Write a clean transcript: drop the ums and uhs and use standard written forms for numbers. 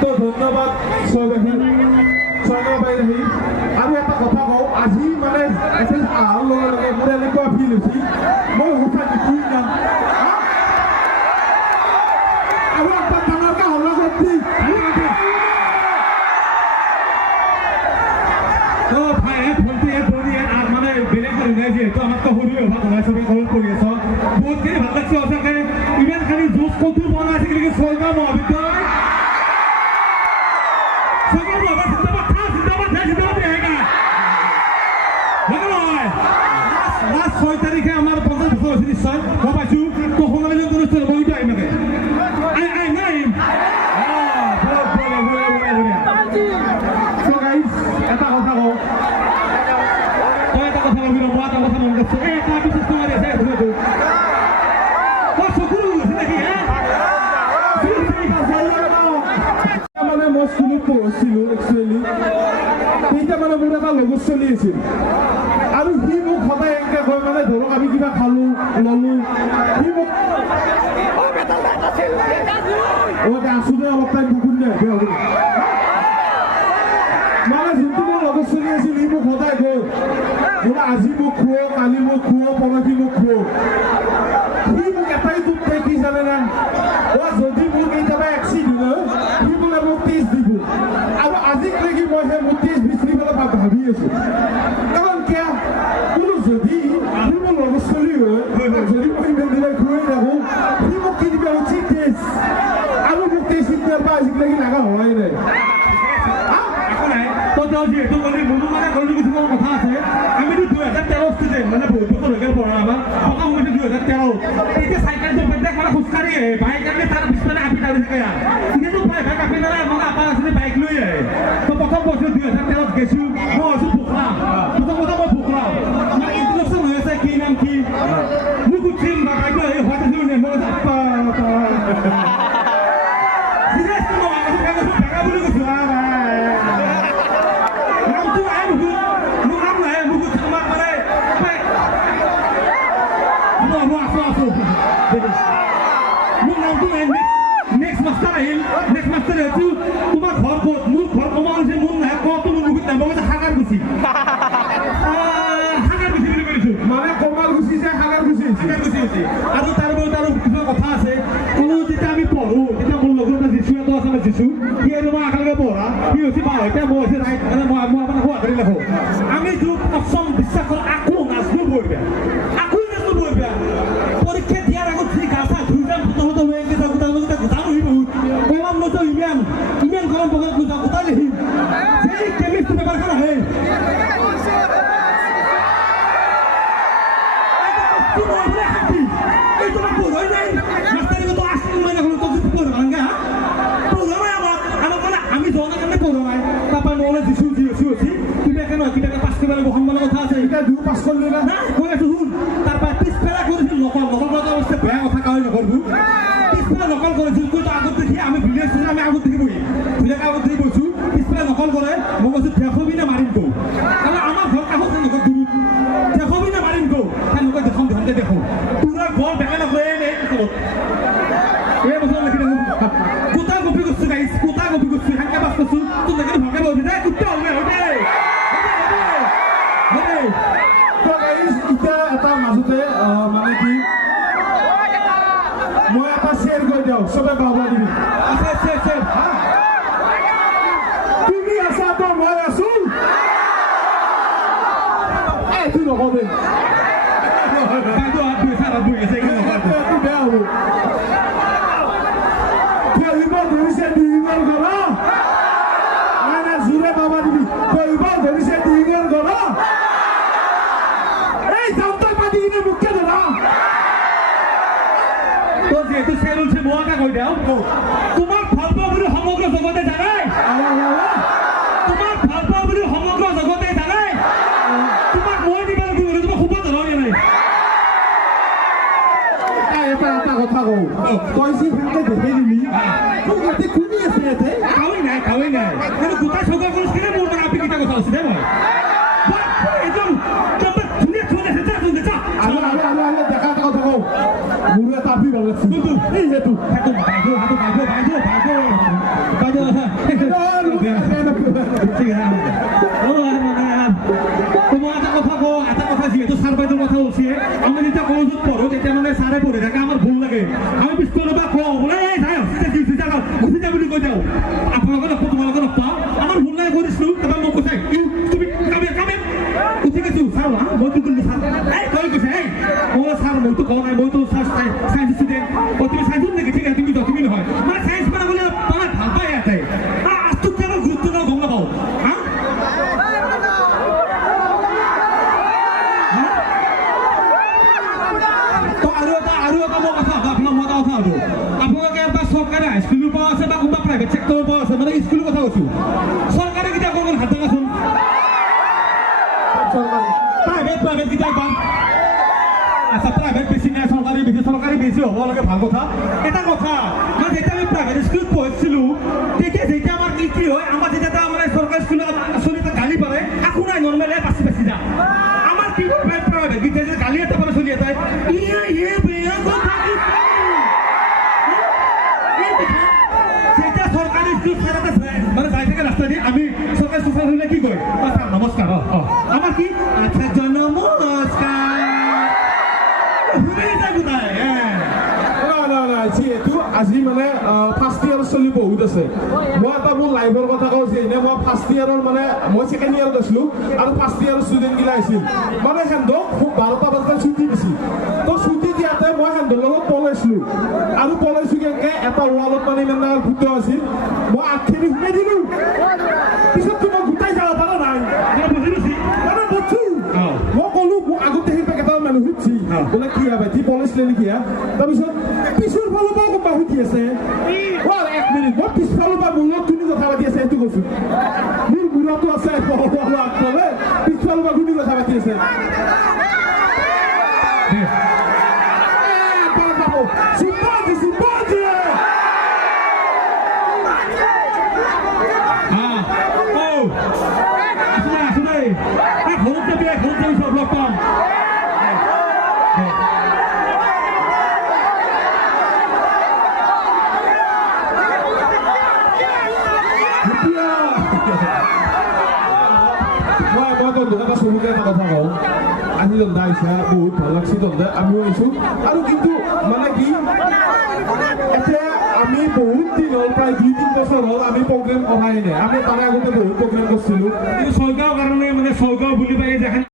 তো ধন্যবাদ ছয়বাহী ছয়বাহী আৰু এটা কথা কওঁ আজি মানে এছেঞ্চ অহাৰ লগে লগে মোৰ এনেকুৱা ফিল হৈছে মই সঁচা দেখি যাম আৰু এটা ডাঙৰকৈ হল্লা কৰি তো ভাই ভণ্টি ধৰি আৰু মানে বেলেগ নাই যিহেতু আমাকতো সৰুৱে অভাৱ নহয় চবে কল কৰি আছ বহুতখিনি ভাল লাগছে সঁচাকৈ ইমানখিনি জোচ ক'তো পোৱা নাই আজিকালি ছয়গাঁও মহাবিদ্যালয় ছয়গাঁও মহাবিদ্যালয় লাষ্ট 6 তাৰিখে আমাৰ 50 বছৰ হৈছে নিশ্চয় মই পাইছোঁ তো সোণালী অনুষ্ঠান বহিটো আহিম নাকে এটা কথা কওঁ তই এটা কথা ভাবি ৰ মই এটা কথা মন কৰিছোঁ এটা বিশেষ মাৰি আছে চকুৰ গৈছে নেকি মানে মই স্কুলত পঢ়িছিলোঁ একচুৱেলি তেতিয়া মানে মোৰ এটা লগত চলি আছিল আৰু সি মোক সদায় এনেকৈ কয় মানে ধৰক আমি কিবা খালোঁ ল'লোঁ সি মোক আছোঁ দে অলপ টাইম থাকোঁ দে মানে যোনটো মোৰ লগত চলি আছিল সি মোক সদায় কয় বোলে আজি মোক খুৱাওঁ কালি মোক খুৱাওঁ পৰহি মোক খুৱাওঁ সি মোক এটাই দুখ পাই কি জানে না যদি মোক কেতিয়াবা এক্সিডেণ্ট হয় সি বোলে মোক 30 দিব আৰু আজিলৈকে মই সেই মোৰ 30 20 দিবলৈ ভাবি আছোঁ কাৰণ কিয় কোনো যদি সি মোৰ লগত চলি হয় যদি মই ইমান দিনে খুৱাই থাকোঁ সি মোক কি দিব উচিত টেষ্ট আৰু মোক টেষ্ট দিয়াৰ পৰা আজিলৈকে লগা হোৱাই নাই যিহেতু কলি মোৰো মানে ঘৰৰ কিছুমান কথা আছে আমিতো 2013 ষ্টুডেণ্ট মানে বহুত বছৰ হৈ গ'ল পঢ়া আমাৰ থকা সময়টো 2013 এতিয়া চাইকেলটো প্ৰত্যেক মানে খোজকাঢ়ি আহে বাইক আনি তাৰ পিছফালে আপি টানি থাকে এতিয়াতো বাইক আপি টানা মানে আপাৰ আছিলে বাইক লৈ আহে তো প্ৰথম বছৰ 2013 গৈছোঁ মই আছোঁ ভোকলা প্ৰথম কথা মই ভোকলা মানে ইণ্ট্ৰডাকশ্যন হৈ আছে কি নাম কি মোক উঠিম বা বাইক লৈ হয়তো নে মই নেক্সট মাষ্টাৰ আহিল নেক্সট মাষ্টাৰ আহিছোঁ তোমাৰ ঘৰ ক'ত মোৰ ঘৰ কমা হৈছে মোৰ নাই কতো মোৰ বহুত নাম মই সাগাৰ গুচি বুলি কৈছোঁ মানে কমাল গুচি যায় সাগাৰ গুচি হৈছে আৰু তাৰ ওপৰত আৰু কিছুমান কথা আছে কোনো যেতিয়া আমি পঢ়োঁ তেতিয়া মোৰ লগত এটা যিচু এটা আছে যিচু সি আৰু মই একেলগে পঢ়া সি হৈছে বা এতিয়া মই হৈছে ৰাইট মানে মই আপোনাক হোৱা ধৰি ৰাখোঁ আমি য'ত অসম বিশ্বাস কৰোঁ আকৌ নাচনো বহিবা আকৌ নাচনো বহিবা পৰীক্ষা দিয়াৰ আগত যি গা চা ধুই যাম প্ৰথমতে লৈ এনেকৈ যাওঁ গোটা গোটা ৰহি বহুত কলম নতো ইমান কলম পকেট নোযাওঁ গোটা লিখিম সেই কেমিষ্ট্ৰি পেপাৰখন আহে আমি জনাৰ কাৰণে পঢ়া নাই তাৰপৰা নহ'লে যিচু তুমি একে নহয় কিবাকে পাছ কৰিব লাগিব সন্মানৰ কথা আছে এতিয়া দুই পাছ কৰিলোঁ না কৈ আছোঁ শুন তাৰপৰা পিছপেলা কৰিছিল নকল কৰা অৱশ্যে বেয়া কথা কাই নকৰবোৰ পিছপেলা নকল কৰিছিল কৈতো আগত দেখি আমি ভিডিঅ' ষ্টেচন আমি আগত দেখি বহি ধুনীয়াকৈ আগত দেখি বহিছোঁ পিছপেলা নকল কৰে মই কৈছোঁ দেখবি না মাৰিম তো কাৰণ আমাৰ ঘৰ কাষত তেনেকুৱা দূৰ দেখবি না মাৰিম তো তেনেকুৱা দেখোঁ ধানতে দেখোঁ তোৰা ঘৰ বেয়া নকৰে এই বছৰ লিখি দেখোঁ কোটা কপি করছো গাইস কোটা কপি করছো হাঙ্কা বাস করছো তো দেখেন ভাগে বলবি দে কুত্তা হবে হবে তো গাইস এটা এটা মাজতে মানে কি মই এটা শেয়ার কৰি দিওঁ চবে বাবা দিবি আছে তুমি আছা তো মই আছো তুই নকবি বাইদেউ হাত ধুই সারা ধুই গেছে তুই বেয়া হব ধরিছে দুইবার গলা না জুড়ে বাবা দিবি কইবার ধরিছে দুইবার গলা এই জানতা পাদি কিনে মুখে ধরা তো যেহেতু সেলুন সে মোয়াকা কই দাও তোমার ভালপা বুলি সমগ্র জগতে জানাই তোমার ভালপা বুলি সমগ্র জগতে জানাই তোমার মই দিবা কি হলে তোমার খুব ধরা নাই এটা কথা কও তই যি ভালকে দেখে দিলি তুই ইয়াতে কোনি আছে ইয়াতে খাওয়াই নাই কিন্তু গোটা সগা কৰিছ কিনে মোৰ মানে আপি কিটা কথা আছে দে মই একদম চম্পা ধুনীয়া ধুনীয়া হেতা যা আলো দেখা কথা কও মোর এটা আপি ভাল লাগছে এই যে তুই বাইদেউ পঢ়ো তেতিয়া মানে ছাৰে পঢ়ি থাকে আমাৰ ভুল লাগে আমি পিছফালৰ পৰা কওঁ বোলে এই যাই গুচি যা বুলি কৈ যাওঁ আপোনালোকে নকওঁ তোমালোকে নকওঁ আমাৰ ভুল লাগে কৰিছিলোঁ তাৰপৰা মোক কৈছে তুমি কামে উঠি গৈছোঁ ছাৰ মইতো কিন্তু ছাৰ এই তই কৈছে এই মই ছাৰ মইতো কোৱা নাই মইতো চাইন্স ষ্টুডেণ্ট তুমি চাইন্স নেকি ঠিক আছে তুমি নহয় মানে চাইন্স মানে বোলে মানে ভাল পায় ইয়াতে আজটো কেৱল গুৰুত্ব ন গম নাপাওঁ হা আৰু এটা মই কথা আপোনাক মই এটা কথা সুধোঁ আপোনালোকে এটা চৰকাৰী হাইস্কুলৰ পৰা আছে বা কোনোবা প্ৰাইভেট ছেক্টৰৰ পৰা আছে মানে স্কুলৰ কথা কৈছোঁ চৰকাৰে কেতিয়া অকণমান হাত দেখাচোন প্ৰাইভেট কেতিয়া পাম আচ্ছা প্ৰাইভেট বেছি নাই চৰকাৰী বেছি হ'ব লাগে ভাল কথা এটা কথা মানে যেতিয়া আমি প্ৰাইভেট স্কুলত পঢ়িছিলোঁ যেতিয়া আমাৰ কি হয় আমাৰ যেতিয়া মানে চৰকাৰী স্কুলত আচলতে এটা গালি পাৰে একো নাই নৰ্মেলে বাচি যা আমাৰ কি প্ৰাইভেট যেতিয়া যে গালি এটা পাৰে চলি আছে বেয়া কথা যেতিয়া চৰকাৰী স্কুল মানে যাই থাকে ৰাস্তা দি আমি চৰকাৰী স্কুল হ'লে কি কয় ছাৰ নমস্কাৰ আমাৰ কি আচ্ছা নমস্কাৰ যিহেতু আজি মানে ফাৰ্ষ্ট ইয়াৰ চলি বহুত আছে মই এটা মোৰ লাইফৰ কথা কওঁ যে এনে মই ফাৰ্ষ্ট ইয়াৰৰ মানে মই ছেকেণ্ড ইয়াৰত আছিলোঁ আৰু ফাৰ্ষ্ট ইয়াৰৰ ষ্টুডেণ্টগিলা আহিছিল মানে সিহঁতক খুব 12টা বজাত ছুটি দিছিল তো ছুটি দিয়াতে মই সিহঁতৰ লগত পলাইছিলোঁ আৰু পলাইছোঁ কেনেকৈ এটা ৱালত মানে ইমান ডাঙৰ ভূত আছিল মই আগখিনি সোমাই দিলোঁ পিছততো মই গোটাই যাব পৰা নাই মানে বস্তু মই ক'লোঁ মোক আগতে সেই পেকেটাৰ মানুহ সুধছি বোলে কি হয় ভাইটি পলাইছিলে নেকি তাৰপিছত পিছৰ ফালৰ পৰা কোনোবা সুধি আছে 1 মিনিট মই পিছফালৰ পৰা মূৰত কোনে কথা পাতি আছে সেইটো কৈছোঁ মোৰ মূৰতো আছে আগফালে পিছফালৰ পৰা কোনে কথা পাতি আছে লগ পাম দুটা চমুকৈ এটা কথা কওঁ আজি দণ্ডা আহিছে বহুত ভাল লাগছে দণ্ডা আমিও আহিছোঁ আৰু কিন্তু মানে কি এতিয়া আমি বহুত দিন হ'ল প্ৰায় 2-3 বছৰ হ'ল আমি প্ৰগ্ৰেম অহাই নাই আমি তাৰে আগতে বহুত প্ৰগ্ৰেম কৰিছিলোঁ কিন্তু ছয়গাঁও কাৰণে মানে ছয়গাঁও বুলি পাই যে